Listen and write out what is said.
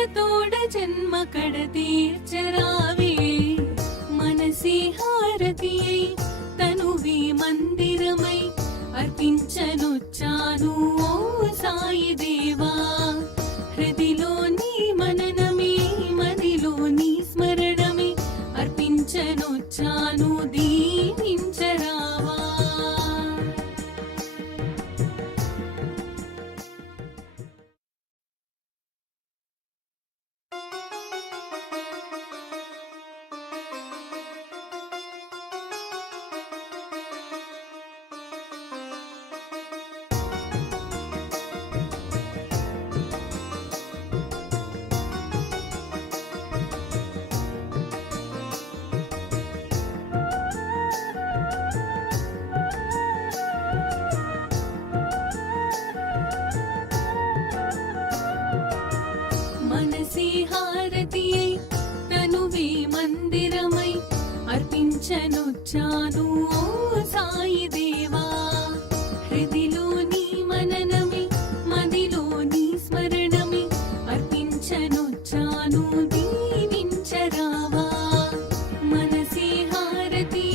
మనతోడ జన్మ కడ తీర్చరావే. మనసి హారతి అయి తనువి మందిరమై అర్పించనుచ్చాను ఓ సాయి దేవా. చేసి హారతి అయి తనువే మందిరమై అర్పించనొచ్చాను ఓ సాయి దేవా. హృదిలో నీ మననమి మదిలో అర్పించనొచ్చాను దీవించరావా. మనసే హారతి